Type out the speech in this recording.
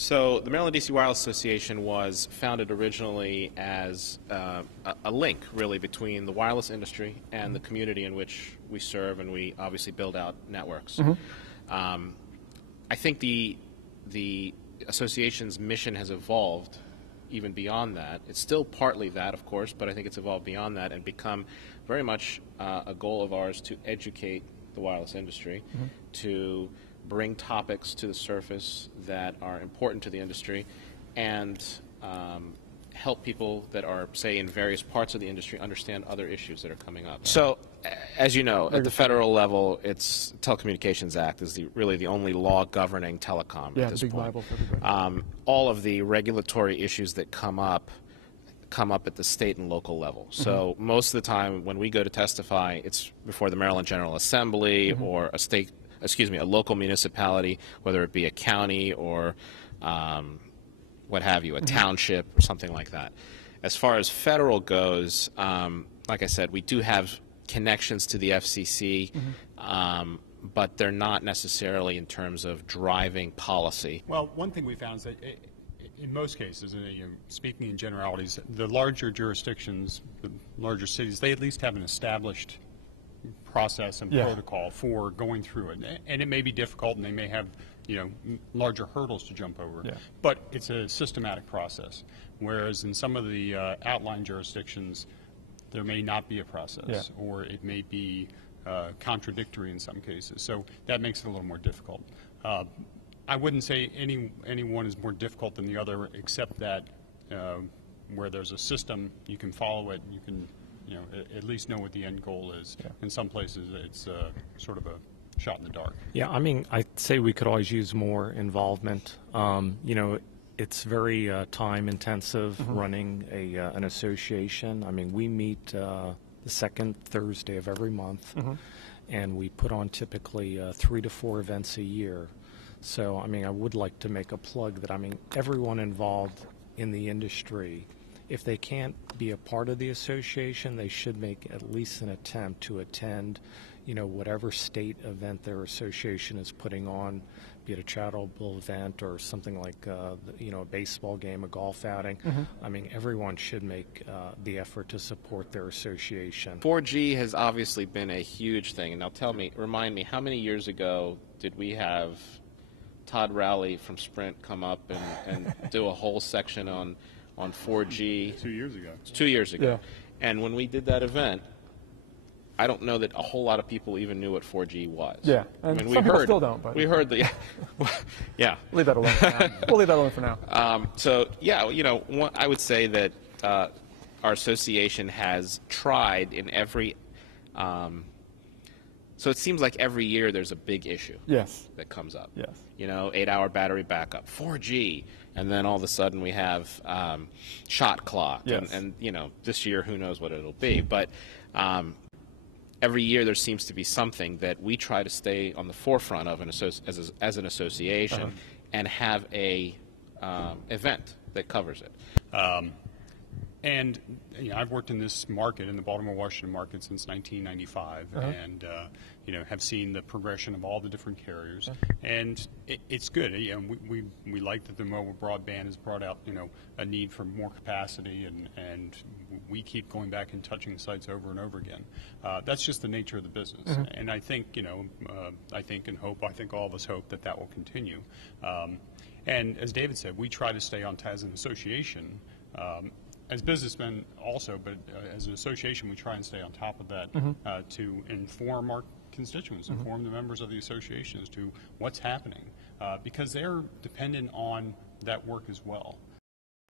So the Maryland DC Wireless Association was founded originally as a link, really, between the wireless industry and the community in which we serve, and we obviously build out networks. I think the association's mission has evolved even beyond that. It's still partly that, of course, but I think it's evolved beyond that and become very much a goal of ours to educate the wireless industry, to bring topics to the surface that are important to the industry, and help people that are, say, in various parts of the industry understand other issues that are coming up. So, as you know, at the federal level, it's Telecommunications Act is really the only law governing telecom at this big point. Bible for everybody. All of the regulatory issues that come up at the state and local level. So most of the time when we go to testify, it's before the Maryland General Assembly or a local municipality, whether it be a county or what have you, a township or something like that. As far as federal goes, like I said, we do have connections to the FCC, but they're not necessarily in terms of driving policy. Well, one thing we found is that in most cases, speaking in generalities, the larger jurisdictions, the larger cities, they at least have an established process and protocol for going through it. And it may be difficult, and they may have larger hurdles to jump over. But it's a systematic process. Whereas in some of the outlying jurisdictions, there may not be a process, or it may be contradictory in some cases. So that makes it a little more difficult. I wouldn't say anyone is more difficult than the other, except that where there's a system, you can follow it, you can at least know what the end goal is. In some places, it's sort of a shot in the dark. Yeah, I mean, I'd say we could always use more involvement. It's very time intensive running an association. I mean, we meet the second Thursday of every month, and we put on typically 3 to 4 events a year. So, I mean, I would like to make a plug that, I mean, everyone involved in the industry, if they can't be a part of the association, they should make at least an attempt to attend, whatever state event their association is putting on, be it a charitable event or something like, a baseball game, a golf outing. I mean, everyone should make the effort to support their association. 4G has obviously been a huge thing. And now remind me, how many years ago did we have Todd Rowley from Sprint come up and do a whole section on 4G? 2 years ago. 2 years ago. And when we did that event, I don't know that a whole lot of people even knew what 4G was. Yeah, and some people still don't. But we heard the, Leave that alone for now. We'll leave that alone for now. So, I would say that our association has tried in every, so it seems like every year there's a big issue that comes up. 8-hour battery backup, 4G, and then all of a sudden we have shot clock, and this year who knows what it'll be. But every year there seems to be something that we try to stay on the forefront of as an association and have a event that covers it. And I've worked in this market, in the Baltimore, Washington market, since 1995, and have seen the progression of all the different carriers, and it's good. We like that the mobile broadband has brought out a need for more capacity, and we keep going back and touching sites over and over again. That's just the nature of the business, and I think I think all of us hope that will continue. And as David said, we try to stay on as an association. As businessmen also, but as an association, we try and stay on top of that to inform our constituents, inform the members of the association as to what's happening, because they're dependent on that work as well.